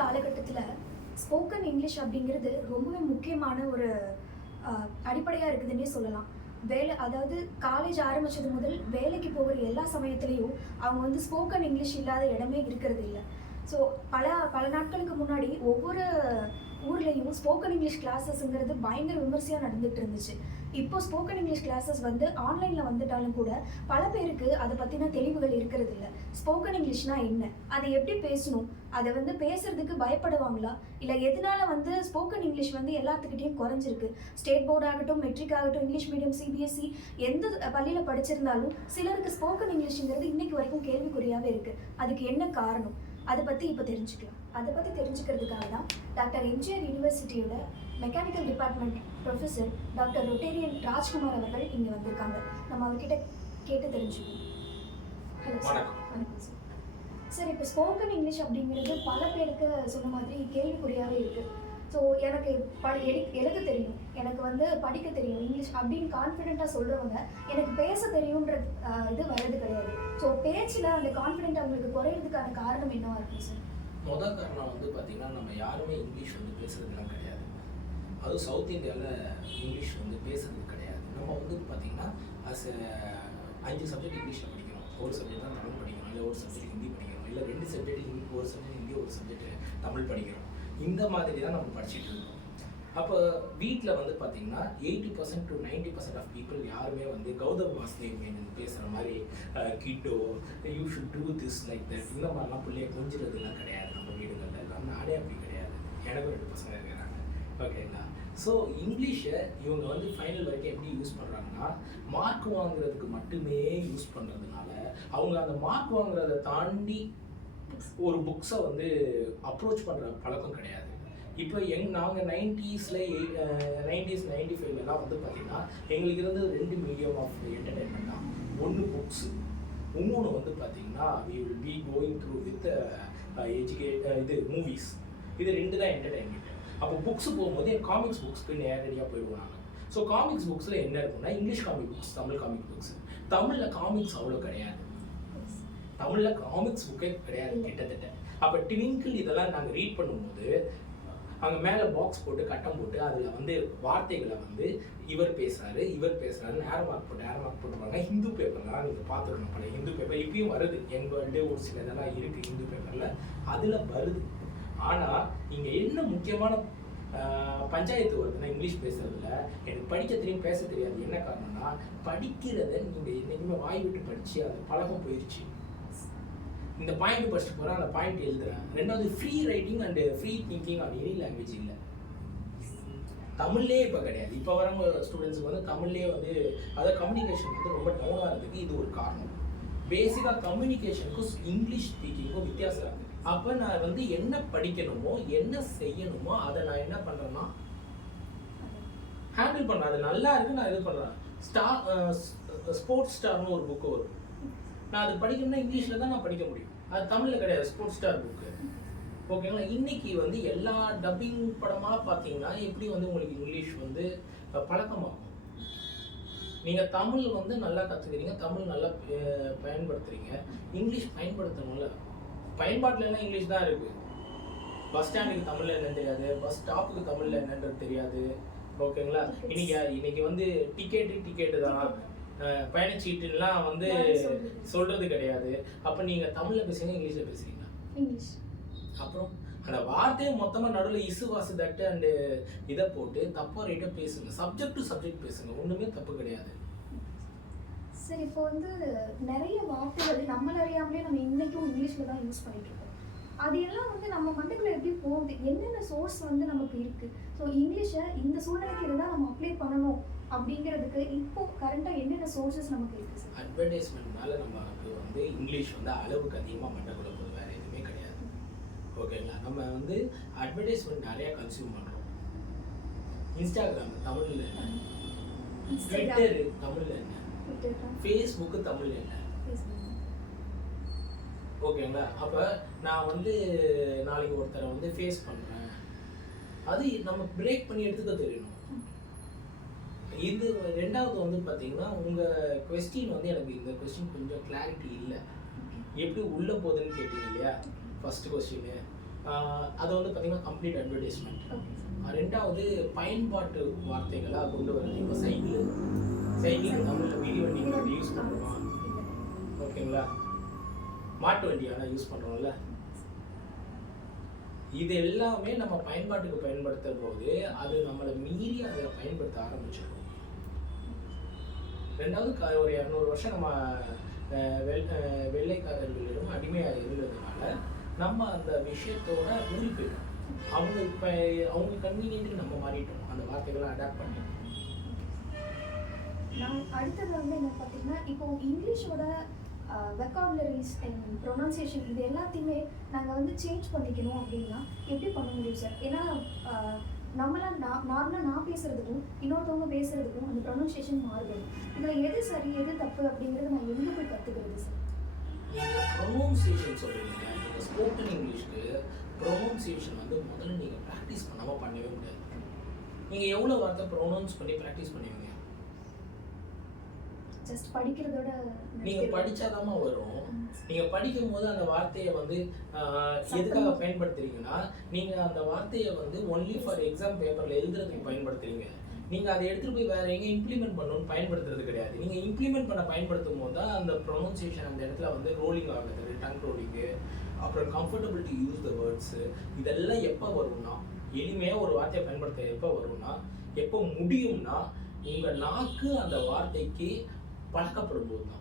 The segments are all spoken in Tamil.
காலகட்டத்தில் ஸ்போக்கன் இங்கிலீஷ் அப்படிங்கிறது ரொம்பவே முக்கியமான ஒரு அடிப்படையாக இருக்குதுன்னே சொல்லலாம். வேலை அதாவது காலேஜ் ஆரம்பித்தது முதல் வேலைக்கு போகிற எல்லா சமயத்துலேயும் அவங்க வந்து ஸ்போக்கன் இங்கிலீஷ் இல்லாத இடமே இருக்கிறது இல்லை. ஸோ பல பல நாட்களுக்கு முன்னாடி ஒவ்வொரு ஊர்லேயும் ஸ்போக்கன் இங்கிலீஷ் கிளாஸஸ்ங்கிறது பயங்கர விமர்சையாக நடந்துட்டு இருந்துச்சு. இப்போ ஸ்போக்கன் இங்கிலீஷ் கிளாஸஸ் வந்து ஆன்லைனில் வந்துட்டாலும் கூட பல பேருக்கு அதை பற்றின தெளிவுகள் இருக்கிறது இல்லை. ஸ்போக்கன் இங்கிலீஷ்னா என்ன? அதை எப்படி பேசணும்? அதை வந்து பேசுறதுக்கு பயப்படுவாங்களா? இல்லை எதனால வந்து ஸ்போக்கன் இங்கிலீஷ் வந்து எல்லாத்துக்கிட்டையும் குறைஞ்சிருக்கு? ஸ்டேட் போர்ட் ஆகட்டும் மெட்ரிக் ஆகட்டும் இங்கிலீஷ் மீடியம் சிபிஎஸ்சி எந்த பள்ளியில் படிச்சிருந்தாலும் சிலருக்கு ஸ்போக்கன் இங்கிலீஷ்ங்கிறது இன்னைக்கு வரைக்கும் கேள்விக்குறியாகவே இருக்குது அதுக்கு என்ன காரணம்? அதை பற்றி இப்போ தெரிஞ்சுக்கலாம். அதை பற்றி தெரிஞ்சுக்கிறதுக்காக தான் doctor MGR யூனிவர்சிட்டியோட mechanical department professor doctor rotarian Rajkumar அவர்கள் இங்கே வந்திருக்காங்க. நம்ம அவர்கிட்ட கேட்டு தெரிஞ்சுக்கணும் ஹலோ சார் வணக்கம். சார் சார் இப்போ ஸ்போக்கன் இங்கிலீஷ் அப்படிங்கிறது பல பேருக்கு சொன்ன மாதிரி கேள்விக்குறியாகவே இருக்குது ஸோ எனக்கு படி எடி எழுத தெரியும். எனக்கு வந்து படிக்க தெரியும். இங்கிலீஷ் அப்படின்னு கான்ஃபிடெண்ட்டாக சொல்கிறவங்க எனக்கு பேச தெரியுன்ற இது வர்றது கிடையாது. ஸோ பேச்சில் அந்த கான்ஃபிடென்ட் அவங்களுக்கு குறையிறதுக்கான காரணம் என்னவா இருக்கும் சார் முதல் காரணம் வந்து பார்த்திங்கன்னா நம்ம யாருமே இங்கிலீஷ் வந்து பேசுறதுலாம் கிடையாது. அதுவும் சவுத் இந்தியாவில் இங்கிலீஷ் வந்து பேசுறது கிடையாது. நம்ம வந்து பார்த்திங்கன்னா அஸ் அஞ்சு சப்ஜெக்ட் இங்கிலீஷில் படிக்கிறோம். ஒரு சப்ஜெக்ட் தான் தமிழ் படிக்கிறோம். இல்லை ஒரு சப்ஜெக்ட் ஹிந்தி படிக்கிறோம். இல்லை ரெண்டு சப்ஜெக்ட் ஒரு சப்ஜெக்ட் ஹிந்தி ஒரு சப்ஜெக்ட் தமிழ் படிக்கிறோம். இந்த மாதிரி தான் நம்ம படிச்சுட்டு இருக்கோம். அப்போ வீட்டில் வந்து பார்த்தீங்கன்னா eighty percent to ninety percent of people யாருமே வந்து கௌதம் வாசுதேவ் மேனன் பேசுகிற மாதிரி kiddo you should do this like that இந்த மாதிரிலாம் பிள்ளைய கொஞ்சிறதுலாம் கிடையாது. நம்ம வீடுகளில் எல்லாம் நானே அப்படி கிடையாது. எனக்கு ரெண்டு பசங்க இருக்கிறாங்க. ஓகேங்களா ஸோ இங்கிலீஷை இவங்க வந்து ஃபைனல் வரைக்கும் எப்படி யூஸ் பண்ணுறாங்கன்னா மார்க் வாங்குறதுக்கு மட்டுமே யூஸ் பண்ணுறதுனால அவங்க அந்த மார்க் வாங்குறதை தாண்டி ஒரு புக்ஸை வந்து அப்ரோச் பண்ணுற பழக்கம் கிடையாது. இப்போ எங் நாங்கள் நைன்டீஸில் நைன்டீஸ் நைன்டி ஃபைவ்லலாம் வந்து பார்த்தீங்கன்னா எங்களுக்கு இருந்தது ரெண்டு மீடியம் ஆஃப் என்டர்டைன்மெண்ட் தான். ஒன்று புக்ஸு இன்னொன்று வந்து பார்த்தீங்கன்னா we will be going through with educate இது மூவிஸ் இது ரெண்டு தான் என்டர்டைன்மெண்ட் அப்போ புக்ஸ் போகும்போது காமிக்ஸ் புக்ஸ்க்கு நேரடியாக போயிடுவோம் நாங்கள் ஸோ காமிக்ஸ் புக்ஸில் என்ன இருக்குன்னா English comic books Tamil comic books தமிழில் காமிக்ஸ் அவ்வளோ கிடையாது. தமிழில் காமிக்ஸ் புக்கே கிடையாது கிட்டத்தட்ட. அப்போ டிவிங்கிள் இதெல்லாம் நாங்கள் ரீட் பண்ணும்போது அங்கே மேலே பாக்ஸ் போட்டு கட்டம் போட்டு அதில் வந்து வார்த்தைகளை வந்து இவர் பேசுகிறாரு இவர் பேசுகிறாரு நேரம் மார்க் போட்டு நேரம் மார்க் போட்டுருவாங்க ஹிந்து பேப்பர்லாம் நீங்கள் பார்த்துருக்கணும் பல. ஹிந்து பேப்பர் இப்பயும் வருது. எங்கள்கிட்ட ஒரு சில இதெல்லாம் இருக்குது ஹிந்து பேப்பரில் அதில் வருது. ஆனால் இங்கே என்ன முக்கியமான பஞ்சாயத்து வருதுன்னா இங்கிலீஷ் பேசுறதுல எனக்கு படிக்க தெரியும் பேச தெரியாது. என்ன காரணம்னா படிக்கிறத நீங்கள் என்னைக்குமே வாய் விட்டு படித்து அது பழகம் போயிடுச்சு இந்த பாயிண்ட் படிச்சுட்டு போகிறேன் அந்த பாயிண்ட் எழுதுறேன் ரெண்டாவது free writing and free thinking on any language இல்லை. தமிழ்லேயே இப்போ கிடையாது. இப்போ வரவங்க ஸ்டூடெண்ட்ஸுக்கு வந்து தமிழ்லேயே வந்து அதாவது கம்யூனிகேஷன் வந்து ரொம்ப டவுனாக ஆகிறதுக்கு இது ஒரு காரணம். பேசிக்காக கம்யூனிகேஷனுக்கும் இங்கிலீஷ் ஸ்பீக்கிங்க்கும் வித்தியாசம் இருக்குது அப்போ நான் வந்து என்ன படிக்கணுமோ என்ன செய்யணுமோ அதை நான் என்ன பண்ணுறேன்னா ஹேண்டில் பண்ணுறேன் அது நல்லா இருக்கு நான் இது பண்ணுறேன் ஸ்டார் ஸ்போர்ட்ஸ் ஸ்டார்னு ஒரு புக்கு வரும். நான் அது படிக்கணும்னா இங்கிலீஷில் தான் நான் படிக்க முடியும். அது தமிழில் கிடையாது ஸ்போர்ட்ஸ் ஸ்டார் புக்கு ஓகேங்களா இன்னைக்கு வந்து எல்லா டப்பிங் படமாக பார்த்தீங்கன்னா எப்படி வந்து உங்களுக்கு இங்கிலீஷ் வந்து பழக்கமாகும்? நீங்கள் தமிழ் வந்து நல்லா கற்றுக்கிறீங்க தமிழ் நல்லா பயன்படுத்துகிறீங்க பயன்படுத்துறீங்க. இங்கிலீஷ் பயன்படுத்தணும்ல? பயன்பாட்டில் என்ன இங்கிலீஷ் தான் இருக்குது பஸ் ஸ்டாண்டுக்கு தமிழில் என்னன்னு தெரியாது பஸ் ஸ்டாப்புக்கு தமிழில் என்னன்றது தெரியாது. ஓகேங்களா இன்னைக்கு இன்னைக்கு வந்து டிக்கெட்டு டிக்கெட்டு தான். பயணச்சீட்டுலாம் வந்து சொல்றது கிடையாது. அப்போ நீங்க தமிழ்ல பேசுறீங்க இங்கிலீஷ்ல பேசுறீங்களா? இங்கிலீஷ். அப்புறம் அந்த வார்த்தையை மொத்தமா நடுவில் இசு வாசு தட்டு அண்டு இதை போட்டு தப்பா ரைட்டாக பேசுங்க. சப்ஜெக்ட் டு சப்ஜெக்ட் பேசுங்க. ஒண்ணுமே தப்பு கிடையாது. சரி இப்போ வந்து நிறைய வார்த்தைகள் நம்மள அறியாமலே நம்ம இன்னைக்கும் இங்கிலீஷ்ல தான் யூஸ் பண்ணிட்டு இருக்கோம். அது எல்லாம் வந்து நம்ம மண்டைக்குள்ள எப்படி போகுது? என்னென்ன சோர்ஸ் வந்து நமக்கு இருக்கு? ஸோ இங்கிலீஷை இந்த சூழ்நிலைக்கு இதுதான் நம்ம அப்ளை பண்ணணும்? அப்படிங்கிறதுக்கு இப்போ கரண்டா என்னென்ன சோர்சஸ் நமக்கு இருக்கு சார் அட்வர்டைஸ்மெண்ட்னால நமக்கு வந்து இங்கிலீஷ் வந்து அளவுக்கு அதிகமாக மண்டக்குள்ள போகுது வேற எதுவுமே கிடையாது. ஓகேங்களா நம்ம வந்து அட்வர்டைஸ்மெண்ட் நிறைய கன்சியூம் பண்ணுறோம் இன்ஸ்டாகிராம் தமிழில் என்ன? ட்விட்டர் தமிழில் என்ன? ஃபேஸ்புக்கு தமிழில் என்ன? ஓகேங்களா அப்போ நான் வந்து நாளைக்கு ஒருத்தரை வந்து ஃபேஸ் பண்ணுறேன் அது நம்ம பிரேக் பண்ணி எடுத்துக்க தெரியணும் இது ரெண்டாவது வந்து பார்த்தீங்கன்னா உங்கள் கொஸ்டின் வந்து எனக்கு இந்த கொஸ்டின் கொஞ்சம் கிளாரிட்டி இல்லை. எப்படி உள்ளே போகுதுன்னு கேட்டீங்க இல்லையா? ஃபர்ஸ்ட் கொஸ்டின் அது வந்து பார்த்தீங்கன்னா கம்ப்ளீட் அட்வர்டைஸ்மெண்ட் ரெண்டாவது பயன்பாட்டு வார்த்தைகளாக கொண்டு வரது இப்போ சைக்கிள் சைக்கிள் தமிழில் வீடியோ வண்டி யூஸ் பண்ணுறோமா? ஓகேங்களா? மாட்டு வண்டி ஆனால் யூஸ் பண்ணுறோம்ல. இது எல்லாமே நம்ம பயன்பாட்டுக்கு பயன்படுத்தும் போது அது நம்மளை மீறி அதை பயன்படுத்த ஆரம்பிச்சிடும். ரெண்டாவது க- ஒரு இரநூறு வருஷம் நம்ம வெள் வெள்ளைக்காரர்களிடம் அடிமையாக இருந்ததுனால நம்ம அந்த விஷயத்தோட ஊறி போயிட்டோம். அவங்க இப்போ அவங்க கன்வீனியன்ட்டு நம்ம மாறிட்டோம். அந்த வார்த்தைகளை அடாப்ட் பண்ணி நான் அடுத்தது வந்து என்ன பார்த்தீங்கன்னா இப்போ இங்கிலீஷோட வெக்காபுலரிஸ் அண்ட் ப்ரொனன்சியேஷன் இது எல்லாத்தையுமே நாங்கள் வந்து சேஞ்ச் பண்ணிக்கணும் அப்படின்னா எப்படி பண்ண முடியும் சார் ஏன்னா நம்மளால் நம்மளா நான் நார்மலாக நான் பேசுகிறதுக்கும் இன்னொருத்தவங்க பேசுகிறதுக்கும் அந்த ப்ரொனன்சியேஷன் மாறுபடும் இதில் எது சரி எது தப்பு அப்படிங்கிறத நான் எங்கே போய் கற்றுக்கிறது சார் ப்ரொனவுன்சியேஷன் சொல்கிறீங்க ஸ்போக்கன் இங்கிலீஷ்க்கு ப்ரொனவுன்சியேஷன் வந்து முதல்ல நீங்கள் ப்ராக்டிஸ் பண்ணாமல் பண்ணவே முடியாது. நீங்கள் எவ்வளோ வார்த்தை ப்ரொனவுன்ஸ் பண்ணி ப்ராக்டிஸ் பண்ணுவீங்க ஜஸ்ட் படிக்கிறதோட நீங்கள் படிச்சாதாம்மா வரும். நீங்கள் படிக்கும்போது அந்த வார்த்தையை வந்து எதுக்காக பயன்படுத்துறீங்கன்னா நீங்கள் அந்த வார்த்தையை வந்து ஒன்லி ஃபார் எக்ஸாம் பேப்பரில் எழுதுறதுக்கு பயன்படுத்துறீங்க. நீங்கள் அதை எடுத்துகிட்டு போய் வேற எங்கே இம்ப்ளிமெண்ட் பண்ணணும்னு பயன்படுத்துறது கிடையாது. நீங்கள் இம்ப்ளிமெண்ட் பண்ண பயன்படுத்தும் போது தான் அந்த ப்ரொனவுன்சியேஷன் அந்த இடத்துல வந்து ரோலிங் ஆகுது டங் ரோலிங்கு அப்புறம் comfortable to use the words இதெல்லாம் எப்போ வரும்னா எளிமையாக ஒரு வார்த்தையை பயன்படுத்த எப்போ வரும்னா எப்போ முடியும்னா உங்கள் நாக்கு அந்த வார்த்தைக்கு பழக்கப்படும் போது தான்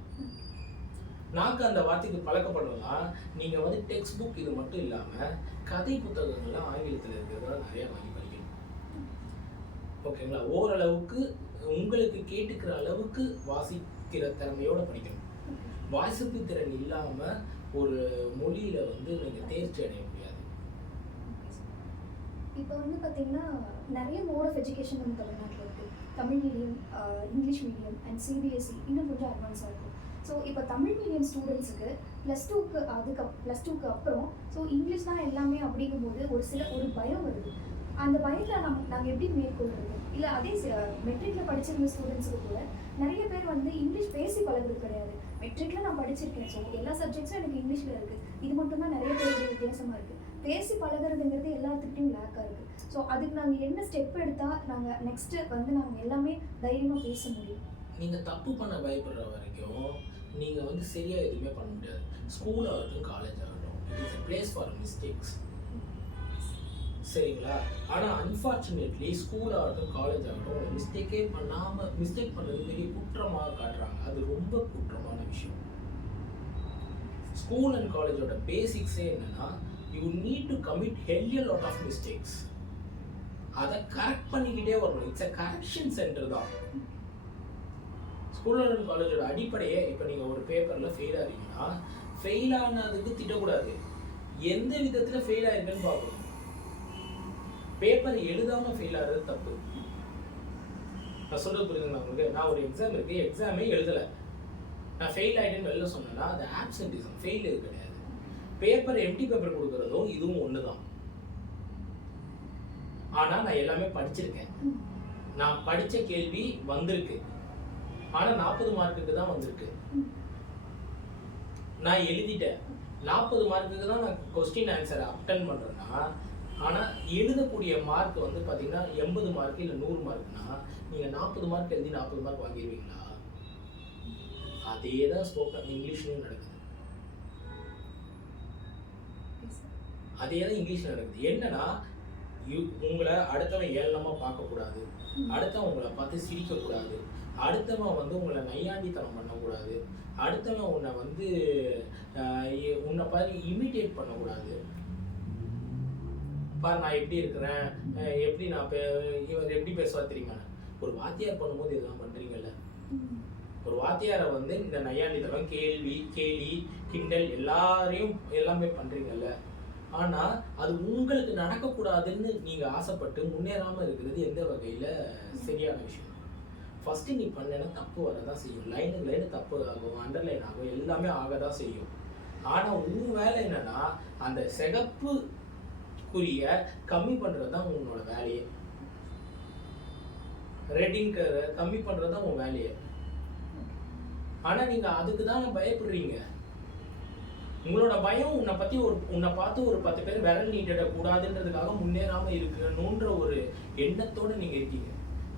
நாக்கு அந்த வார்த்தைக்கு பழக்கப்படலாம் நீங்கள் வந்து டெக்ஸ்ட் புக் இது மட்டும் இல்லாமல் கதை புத்தகங்கள்லாம் ஆங்கிலத்தில் இருக்கிறதா நிறைய வாங்கி படிக்கணும். ஓகேங்களா ஓரளவுக்கு உங்களுக்கு கேட்டுக்கிற அளவுக்கு வாசிக்கிற திறமையோடு படிக்கணும். வாசிப்பு திறன் இல்லாமல் ஒரு மொழியில் வந்து நீங்கள் தேர்ச்சி அடைய முடியாது. இப்போ வந்து பார்த்தீங்கன்னா நிறைய மோட் ஆஃப் எஜுகேஷன் நம்ம தமிழ்நாட்டில் இருக்குது Tamil medium English medium and CBSE இன்னும் கொஞ்சம் அட்வான்ஸாக இருக்கும். ஸோ இப்போ தமிழ் மீடியம் ஸ்டூடெண்ட்ஸுக்கு ப்ளஸ் டூக்கு அதுக்கு ப்ளஸ் டூக்கு அப்புறம் ஸோ இங்கிலீஷ் தான் எல்லாமே அப்படிங்கும்போது ஒரு சில ஒரு பயம் வருது. அந்த பயத்தில் நம்ம நாங்கள் எப்படி மேற்கொள்றது? இல்லை அதே மெட்ரிக்கில் படிச்சிருந்த ஸ்டூடெண்ட்ஸுக்கு கூட நிறைய பேர் வந்து இங்கிலீஷ் பேசி பழகுறது கிடையாது. மெட்ரிக்கில் நான் படிச்சிருக்கேன். ஸோ எல்லா சப்ஜெக்ட்ஸும் எனக்கு இங்கிலீஷில் இருக்குது இது மட்டும்தான் நிறைய பேருக்கு வித்தியாசமாக இருக்குது பேசி பழகுறதுங்கிறது எல்லாத்துக்கிட்டையும் லேக்காக இருக்குது ஸோ அதுக்கு நாங்கள் என்ன ஸ்டெப் எடுத்தால் நாங்கள் நெக்ஸ்ட்டு வந்து நாங்கள் எல்லாமே தைரியமாக பேச முடியும். நீங்கள் தப்பு பண்ண பயப்படுற வரைக்கும் நீங்கள் வந்து சரியாக எதுவுமே பண்ண முடியாது. ஸ்கூல் ஆகட்டும் காலேஜ் ஆகட்டும் it is place for mistakes சரிங்களா? ஆனால் அன்ஃபார்ச்சுனேட்லி ஸ்கூல் ஆகட்டும் காலேஜ் ஆகட்டும் மிஸ்டேக்கே பண்ணாமல் மிஸ்டேக் பண்ணுறது பெரிய குற்றமாக காட்டுறாங்க. அது ரொம்ப குற்றமான விஷயம். ஸ்கூல் அண்ட் காலேஜோட பேசிக்ஸே என்னென்னா you need to commit hell of a lot of mistakes அதை கரெக்ட் பண்ணிக்கிட்டே வரணும். இட்ஸ் அ கரெக்ஷன் சென்டர் தான். ஸ்கூல் அண்ட் காலேஜோட அடிப்படையே இப்போ நீங்கள் ஒரு பேப்பரில் ஃபெயில் ஆகிறீங்கன்னா ஃபெயில் ஆனதுக்கு திட்டக்கூடாது. எந்த விதத்தில் ஃபெயில் ஆயிருக்குன்னு பார்க்கணும். பேப்பர் எழுதாமல் ஃபெயில் ஆகிறது தப்பு. நான் சொல்கிறது புரியுதுங்களா உங்களுக்கு? நான் ஒரு எக்ஸாம் இருக்குது எக்ஸாமே எழுதலை. நான் ஃபெயில் ஆகிட்டேன்னு வெளில சொன்னேன்னா அது ஆப்சன்டிசம் ஃபெயில் கிடையாது பேப்பர் எம்டி பேப்பர் கொடுக்கறதும் இதுவும் ஒன்று தான் ஆனால் நான் எல்லாமே படிச்சிருக்கேன். நான் படித்த கேள்வி வந்திருக்கு. ஆனால் நாற்பது மார்க்குக்கு தான் வந்திருக்கு. நான் எழுதிட்டேன். நாற்பது மார்க்குக்கு தான் நான் கொஸ்டின் ஆன்சரை அட்டன் பண்ணுறேன்னா ஆனால் எழுதக்கூடிய மார்க் வந்து பார்த்தீங்கன்னா எண்பது மார்க் இல்லை நூறு மார்க்னா நீங்கள் நாற்பது மார்க் எழுதி நாற்பது மார்க் வாங்கிடுவீங்களா அதே தான் ஸ்போக்கன் இங்கிலீஷ்லையும் நடக்குது. அதே தான் இங்கிலீஷில் நடக்குது. என்னன்னா உங்களை அடுத்தவன் ஏளனமாக பார்க்கக்கூடாது. அடுத்தவன் உங்களை பார்த்து சிரிக்கக்கூடாது. அடுத்தவன் வந்து உங்களை நையாண்டித்தனம் பண்ணக்கூடாது. அடுத்தவன் உன்னை வந்து உன்னை பாரு இமிட்டேட் பண்ணக்கூடாது. பாரு நான் எப்படி இருக்கிறேன்? எப்படி நான் இவர் எப்படி பேசுவா தெரியுமா? ஒரு வாத்தியார் பண்ணும்போது இதெல்லாம் பண்ணுறீங்கல்ல ஒரு வாத்தியாரை வந்து இந்த நையாண்டித்தனம் கேள்வி கேலி கிண்டல் எல்லாரையும் எல்லாமே பண்ணுறீங்கல்ல ஆனால் அது உங்களுக்கு நடக்கக்கூடாதுன்னு நீங்கள் ஆசைப்பட்டு முன்னேறாமல் இருக்கிறது எந்த வகையில்? சரியான விஷயம். ஃபஸ்ட்டு நீ பண்ணேன்னா தப்பு வரதான் செய்யும். லைனுக்கு லைனு தப்பு ஆகும் அண்டர்லைன் ஆகும் எல்லாமே ஆக தான் செய்யும். ஆனால் உன் வேலை என்னன்னா அந்த சிகப்பு குறிய கம்மி பண்ணுறது தான் உன்னோட வேலையே. ரெட்டிங் கம்மி பண்ணுறது தான் உன் வேலையே. ஆனால் நீங்கள் அதுக்கு தான் பயப்படுறீங்க? உங்களோட பயம் உன்னை பத்தி ஒரு உன்னை பார்த்து ஒரு பத்து பேர் விரல் நீட்டிட கூடாதுன்றதுக்காக முன்னேறாம இருக்கணுன்ற ஒரு எண்ணத்தோட நீங்க இருக்கீங்க.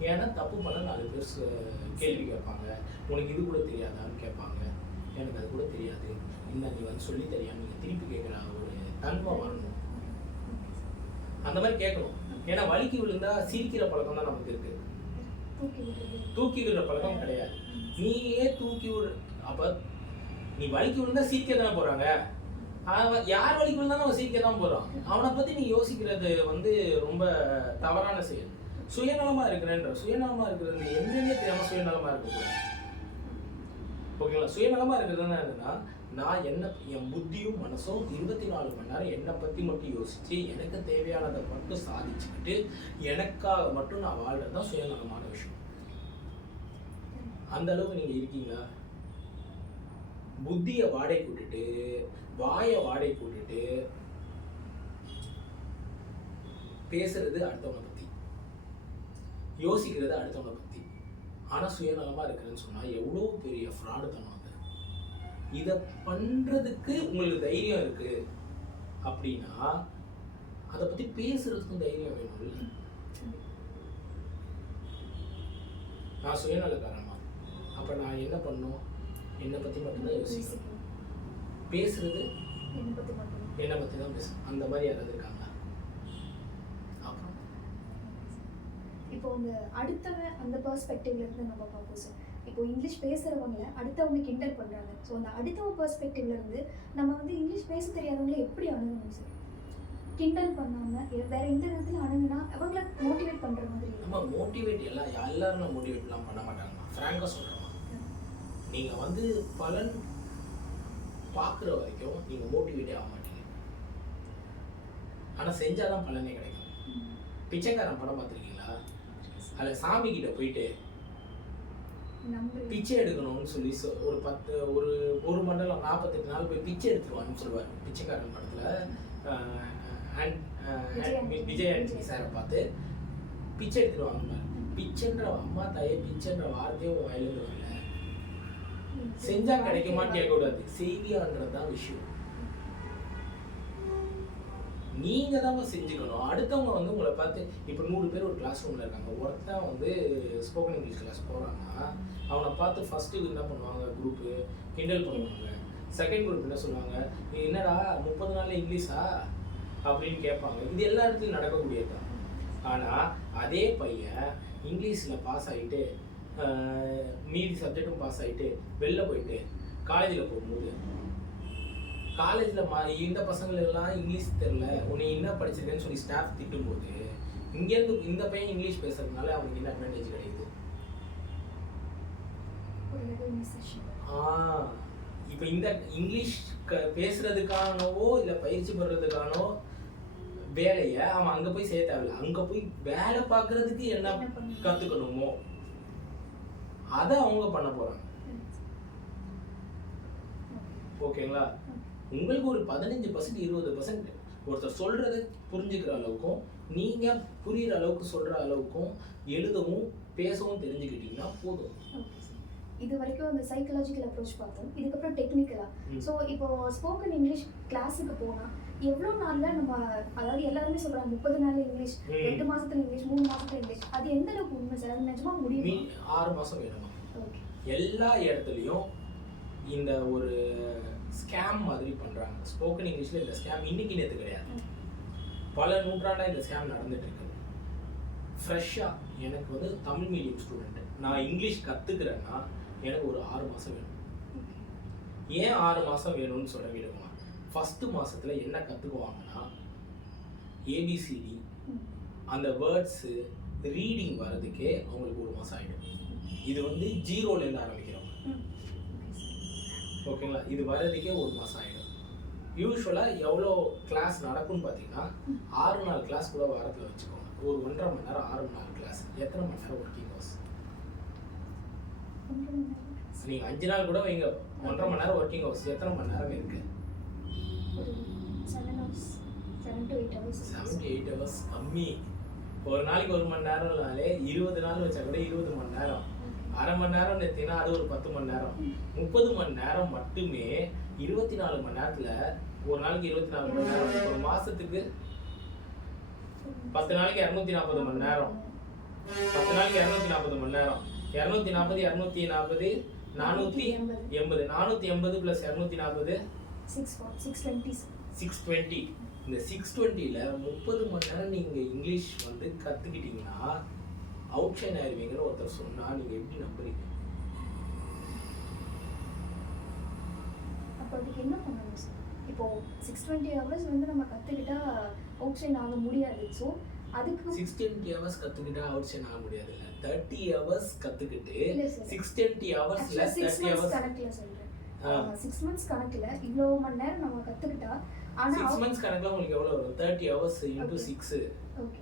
ஏன்னா தப்பு பண்ண நாலு பேர் கேள்வி கேட்பாங்க. உனக்கு இது கூட தெரியாதான்னு கேட்பாங்க. எனக்கு அது கூட தெரியாது. இல்லை நீ வந்து சொல்லி தெரியாம நீங்க திருப்பி கேட்குற ஒரு தன்மை வரணும். அந்த மாதிரி கேட்கணும். ஏன்னா வலிக்கு விழுந்தா சிரிக்கிற பழக்கம் தான் நமக்கு இருக்கு. விடுற பழக்கம் கிடையாது. நீயே தூக்கி விடு அப்ப நீ வலிக்கு விழுந்தா சிரிக்க தானே போறாங்க. அவன் யார் வலிக்கு விழுந்தாலும் அவன் சீக்கிரம் தான் போறான் அவனை பத்தி நீ யோசிக்கிறது வந்து ரொம்ப தவறான செயல். சுயநலமா இருக்கிறேன்ற சுயநலமா இருக்கிறது என்னன்னே தெரியாம சுயநலமா இருக்கக்கூடாது. ஓகேங்களா சுயநலமா இருக்கிறதுனா என்னன்னா நான் என்ன என் புத்தியும் மனசும் இருபத்தி நாலு மணி நேரம் என்னை பத்தி மட்டும் யோசிச்சு எனக்கு தேவையானதை மட்டும் சாதிச்சுக்கிட்டு எனக்காக மட்டும் நான் வாழ்றது தான் சுயநலமான விஷயம். அந்த அளவுக்கு நீங்க இருக்கீங்களா? புத்திய வாடகை கூட்டுட்டு வாயை வாடகை கூட்டுட்டு பேசுறது அடுத்தவங்களை பத்தி. யோசிக்கிறது அடுத்தவங்களை பத்தி. ஆனா சுயநலமா இருக்கிறேன்னு சொன்னா எவ்வளோ பெரிய ஃப்ராடு தனம் அது. இதை பண்றதுக்கு உங்களுக்கு தைரியம் இருக்கு அப்படின்னா அதை பத்தி பேசுறதுக்கும் தைரியம் வேணும் நான் சுயநலக்காரமா அப்ப நான் என்ன பண்ணும்? என்னை பத்தி மட்டும்தான் யோசிக்கணும். பேசுறது என்னை பத்தி தான் பேசணும் அந்த மாதிரி யாராவது இருக்காங்களா? அப்புறம்? இப்போ அந்த அடுத்தவன் அந்த பெர்ஸ்பெக்டிவ்ல இருந்து நம்ம பார்ப்போம் சார் இப்போ இங்கிலீஷ் பேசுறவங்கள அடுத்தவங்க கிண்டல் பண்றாங்க. ஸோ அந்த அடுத்தவங்க பெர்ஸ்பெக்டிவ்ல இருந்து நம்ம வந்து இங்கிலீஷ் பேச தெரியாதவங்கள எப்படி அணுகணும் சார் கிண்டல் பண்ணாம வேற எந்த விதத்துல அணுகுனா அவங்கள மோட்டிவேட் பண்ற மாதிரி. நம்ம மோட்டிவேட் எல்லாம் எல்லாரும் மோட்டிவேட்லாம் பண்ண மாட்டாங்கம்மா. ஃப்ராங்காக சொல்கிறோம்மா நீங்கள் வந்து பலன் பார்க்குற வரைக்கும் நீங்கள் மோட்டிவேட்டே ஆக மாட்டீங்க ஆனால் செஞ்சால் தான் பலனே கிடைக்கும். பிச்சைக்காரன் படம் பார்த்துருக்கீங்களா அதில் சாமி கிட்ட போயிட்டு பிச்சை எடுக்கணும்னு சொல்லி ஒரு பத்து ஒரு ஒரு மண்டலம் நாற்பத்தெட்டு நாள் போய் பிச்சை எடுத்துருவான்னு சொல்லுவார் பிச்சைக்காரன் படத்தில் விஜய் ஆண்டனி. சாரை பார்த்து பிச்சை எடுத்துருவாங்க பிச்சைன்ற அம்மா தாயே பிச்சைன்ற வார்த்தையே வாயிலிருந்து. செஞ்சா கிடைக்குமான்னு கேட்கக்கூடாது. செய்வியான்றது தான் விஷயம். நீங்க தான் செஞ்சுக்கணும். அடுத்தவங்க வந்து உங்களை பார்த்து இப்போ நூறு பேர் ஒரு கிளாஸ் ரூம்ல இருக்காங்க. ஒருத்தன் வந்து ஸ்போக்கன் இங்கிலீஷ் கிளாஸ் போறாங்கன்னா அவனை பார்த்து ஃபர்ஸ்ட் என்ன பண்ணுவாங்க? குரூப்பு கிண்டல் பண்ணுவாங்க. செகண்ட் குரூப் என்ன சொல்லுவாங்க? என்னடா முப்பது நாள்ல இங்கிலீஷா அப்படின்னு கேட்பாங்க. இது எல்லா இடத்துலையும் நடக்கக்கூடியது தான் ஆனால் அதே பையன் இங்கிலீஷில் பாஸ் ஆகிட்டு மீதி சப்ஜெக்ட்டும் பாஸ் ஆகிட்டு வெளில போயிட்டு காலேஜில் போகும்போது காலேஜில் மா இந்த பசங்களெல்லாம் இங்கிலீஷ் தெரில உன்னை என்ன படிச்சிருக்கேன்னு சொல்லி ஸ்டாஃப் திட்டும்போது இங்கேருந்து இந்த பையன் இங்கிலீஷ் பேசுறதுனால அவனுக்கு என்ன அட்வான்டேஜ் கிடைக்குது. ஆ இப்போ இந்த இங்கிலீஷ் க பேசுறதுக்கானவோ இல்லை பயிற்சி பெறதுக்கானோ வேலையை அவன் அங்கே போய் செய்ய தேவையில்ல அங்கே போய் வேலை பார்க்கறதுக்கு என்ன? கற்றுக்கணுமோ அதை அவங்க பண்ண போகிறாங்க ஓகேங்களா உங்களுக்கு ஒரு பதினஞ்சு பர்சன்ட் இருபது பர்சன்ட் ஒருத்தர் சொல்றதை புரிஞ்சுக்கிற அளவுக்கும் நீங்க புரியுற அளவுக்கு சொல்ற அளவுக்கும் எழுதவும் பேசவும் தெரிஞ்சுக்கிட்டீங்கன்னா போதும். இது வரைக்கும் அந்த சைக்கலாஜிக்கல் அப்ரோச் பார்த்தோம் இதுக்கப்புறம் டெக்னிக்கலா. ஸோ இப்போ ஸ்போக்கன் இங்கிலீஷ் கிளாஸுக்கு போனா எவ்வளோ நாள்ல நம்ம அதாவது எல்லாருமே சொல்றாங்க முப்பது நாள் இங்கிலீஷ். ரெண்டு மாசத்துல இங்கிலீஷ் மூணு மாசத்துல இங்கிலீஷ். அது எந்த அளவுக்கு உண்மை சார்? அது முடியுமா? ஆறு மாசம் வேணுமா? எல்லா இடத்துலையும் இந்த ஒரு ஸ்கேம் மாதிரி பண்றாங்க. ஸ்போக்கன் இங்கிலீஷ்ல இந்த ஸ்கேம் இன்னைக்கு நேற்று கிடையாது. பல நூற்றாண்டா இந்த ஸ்கேம் நடந்துட்டு இருக்குது ஃப்ரெஷ்ஷாக எனக்கு வந்து தமிழ் மீடியம் ஸ்டூடெண்ட் நான் இங்கிலீஷ் கற்றுக்கிறேன்னா எனக்கு ஒரு ஆறு மாதம் வேணும். ஏன் ஆறு மாதம் வேணும்னு சொல்ல விடுவாங்க ஃபஸ்ட்டு மாதத்தில் என்ன கற்றுக்குவாங்கன்னா ஏபிசிடி அந்த வேர்ட்ஸு ரீடிங் வர்றதுக்கே அவங்களுக்கு ஒரு மாதம் ஆகிடும் இது வந்து ஜீரோலேருந்து ஆரம்பிக்கிறவங்க. ஓகேங்களா? இது வர்றதுக்கே ஒரு மாதம் ஆகிடும் யூஸ்வலாக எவ்வளோ கிளாஸ் நடக்கும்னு பார்த்தீங்கன்னா ஆறு நாள் கிளாஸ் கூட வாரத்தில் வச்சுக்கோங்க. ஒரு ஒன்றரை மணி நேரம் ஆறு மணி நேரம் கிளாஸ் எத்தனை மணி நேரம் ஒர்க்கிங் ஹவர்ஸ் நீங்கள் அஞ்சு நாள் கூட வைங்க. ஒன்றரை மணி நேரம் ஒர்க்கிங் ஹவர்ஸ் எத்தனை மணி நேரம் இருக்குது ஒரு seven hours seven to eight hours seven to eight hours கம்மி ஒரு நாளைக்கு ஒரு மணி நேரம்னாலே இருபது நாள் வச்சா கூட இருபது மணி நேரம். அரை மணி நேரம் எடுத்தீங்கன்னா அது ஒரு பத்து மணி நேரம். முப்பது மணி நேரம் மட்டுமே இருபத்தி நாலு மணி நேரத்துல ஒரு நாளைக்கு இருபத்தி நாலு மணி நேரம். ஒரு மாசத்துக்கு பத்து நாளைக்கு இரநூத்தி நாற்பது மணி நேரம். பத்து நாளைக்கு இரநூத்தி நாற்பது மணி நேரம். இரநூத்தி நாற்பது இரநூத்தி நாற்பது நானூத்தி எண்பது. நானூத்தி எண்பது பிளஸ் இரநூத்தி நாற்பது six six twenty six twenty இந்த சிக்ஸ் டுவெண்ட்டியில் முப்பது மணி நேரம் நீங்கள் இங்கிலீஷ் வந்து கற்றுக்கிட்டீங்கன்னா அவுட் ஷைன் ஆயிருவீங்கன்னு ஒருத்தர் சொன்னால் நீங்கள் எப்படி நம்புறீங்க? அப்போ அதுக்கு என்ன பண்ணணும் சார் இப்போ சிக்ஸ் டுவெண்ட்டி ஹவர்ஸ் வந்து நம்ம கற்றுக்கிட்டா அவுட் சைன் ஆக முடியாது. ஸோ அதுக்கு சிக்ஸ் டுவெண்ட்டி ஹவர்ஸ் கற்றுக்கிட்டா அவுட் ஷைன் ஆக முடியாது இல்லை தேர்ட்டி ஹவர்ஸ் கற்றுக்கிட்டு இல்ல. சிக்ஸ் டுவெண்ட்டி ஹவர்ஸில் சிக்ஸ் தேர்ட்டி ஹவர்ஸ் கணக்கில் சொல்கிறேன். சிக்ஸ் மந்த்ஸ் கணக்கில் இவ்வளோ மணி நேரம் நம்ம கற்றுக்கிட்டா சிக்ஸ் ஆனால் மந்த்ஸ் கணக்கில் உங்களுக்கு எவ்வளோ வரும்? Thirty hours into. Six okay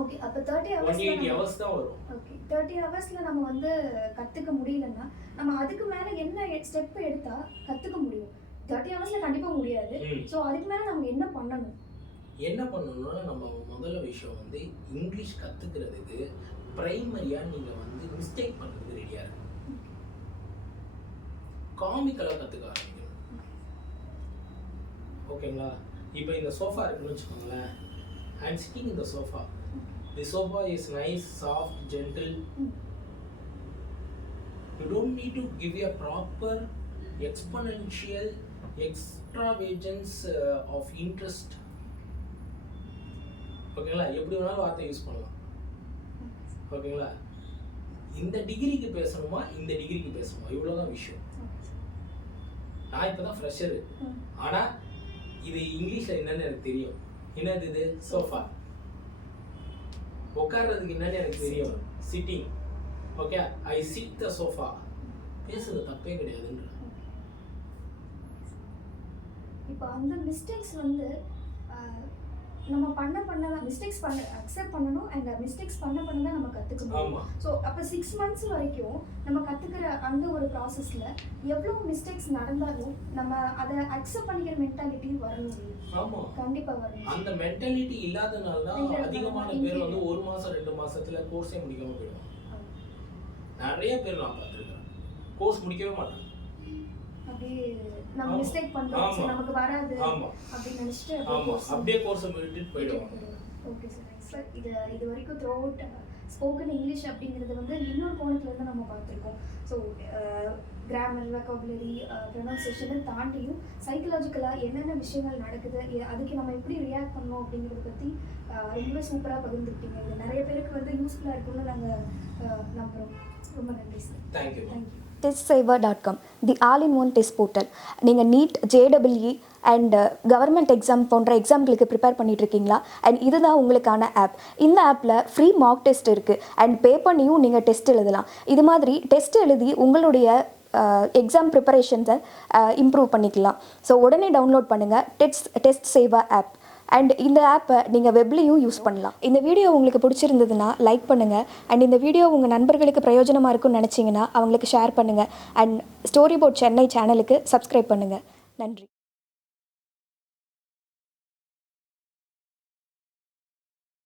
okay அப்போ thirty one eighty hours hours தான் வரும். ஓகே தேர்ட்டி ஹவர்ஸில் நம்ம வந்து கற்றுக்க முடியலன்னா நம்ம அதுக்கு மேலே என்ன ஸ்டெப் எடுத்தால் கற்றுக்க முடியும்? தேர்ட்டி ஹவர்ஸில் கண்டிப்பாக முடியாது. ஸோ அதுக்கு மேலே நம்ம என்ன பண்ணணும்? என்ன பண்ணணும்னா நம்ம முதல்ல விஷயம் வந்து இங்கிலீஷ் கற்றுக்கிறதுக்கு ப்ரைமரியாக நீங்கள் வந்து மிஸ்டேக் பண்ணுறதுக்கு ரெடியாக இருக்கணும். காமிக்கலாக கற்றுக்க ஆரம்பிக்கணும். ஓகேங்களா இப்போ இந்த சோஃபா இருக்குன்னு வச்சுக்கோங்களேன். ஐ எம் சிட்டிங் இந்த sofa the sofa is nice soft gentle you don't need to give give proper exponential exponential extravagance uh, ஓகேங்களா எப்படி வேணாலும் வார்த்தை யூஸ் பண்ணலாம். ஓகேங்களா இந்த டிகிரிக்கு பேசணுமா? இந்த டிகிரிக்கு பேசணுமா? இவ்வளோதான் விஷயம். நான் இப்போ தான் ஃப்ரெஷரு ஆனால் இது இங்கிலீஷில் என்னன்னு எனக்கு தெரியும். என்னது இது? சோஃபா உட்கார்றதுக்கு என்னன்னு எனக்கு தெரியும். Sitting okay I sit the sofa பேசுறது தப்பே கிடையாதுன்ற. இப்போ அந்த மிஸ்டேக்ஸ் வந்து நம்ம பண்ண பண்ண மிஸ்டேக்ஸ் பண்ண அக்செப்ட் பண்ணணும் அண்ட் மிஸ்டேக்ஸ் பண்ண பண்ண தான் நம்ம கற்றுக்க முடியும். ஸோ அப்போ சிக்ஸ் மந்த்ஸ் வரைக்கும் நம்ம கற்றுக்கிற அந்த ஒரு ப்ராசஸில் எவ்வளோ மிஸ்டேக்ஸ் நடந்தாலும் நம்ம அதை அக்செப்ட் பண்ணிக்கிற மென்டாலிட்டி வரணும் கண்டிப்பாக வரணும் அந்த மென்டாலிட்டி இல்லாதனால தான் அதிகமான பேர் வந்து ஒரு மாசம் ரெண்டு மாசத்துல கோர்ஸே முடிக்காம போயிடுவாங்க. நிறைய பேர் நான் பார்த்துருக்கேன். கோர்ஸ் முடிக்கவே மாட்டாங்க. அப்படியே நம்ம. மிஸ்டேக் பண்ணுறோம் ஆமா. நமக்கு வராது ஆமா. அப்படின்னு நினச்சிட்டு அப்படியே கோர்ஸை விட்டுட்டு ஓகே சார் சார் இது இது வரைக்கும் த்ரூ அவுட் ஸ்போக்கன் இங்கிலீஷ் அப்படிங்கிறது வந்து இன்னொரு கோணத்துலேருந்து நம்ம பார்த்துருக்கோம். ஸோ கிராமர் வெக்காபுலரி ப்ரொனன்சியேஷனை தாண்டியும் சைக்கலாஜிக்கலாக என்னென்ன விஷயங்கள் நடக்குது அதுக்கு நம்ம எப்படி ரியாக்ட் பண்ணணும் அப்படிங்கிறத பற்றி ரொம்ப சூப்பராக பகிர்ந்துக்கிட்டீங்க. இது நிறைய பேருக்கு வந்து யூஸ்ஃபுல்லாக இருக்கும்னு நாங்கள் நம்புகிறோம் ரொம்ப நன்றி sir thank you thank you test dot com the all in one test portal நீங்கள் நீட் ஜேடபிள்இ அண்ட் கவர்மெண்ட் எக்ஸாம் போன்ற எக்ஸாம்களுக்கு ப்ரிப்பேர் பண்ணிட்டு இருக்கீங்களா? அண்ட் இதுதான் உங்களுக்கான ஆப் இந்த ஆப்பில் ஃப்ரீ மார்க் டெஸ்ட் இருக்குது அண்ட் பே பண்ணியும் நீங்கள் டெஸ்ட் எழுதலாம். இது மாதிரி டெஸ்ட் எழுதி உங்களுடைய எக்ஸாம் ப்ரிப்பரேஷன்ஸை இம்ப்ரூவ் பண்ணிக்கலாம். ஸோ உடனே டவுன்லோட் பண்ணுங்கள் test test Seva app and இந்த ஆப்பை நீங்கள் வெப்லேயும் யூஸ் பண்ணலாம். இந்த வீடியோ உங்களுக்கு பிடிச்சிருந்ததுன்னா லைக் பண்ணுங்கள் அண்ட் இந்த வீடியோ உங்கள் நண்பர்களுக்கு பிரயோஜனமாக இருக்கும்னு நினச்சிங்கன்னா அவங்களுக்கு ஷேர் பண்ணுங்கள் அண்ட் ஸ்டோரி போர்ட் சென்னை சேனலுக்கு சப்ஸ்கிரைப் பண்ணுங்கள் நன்றி.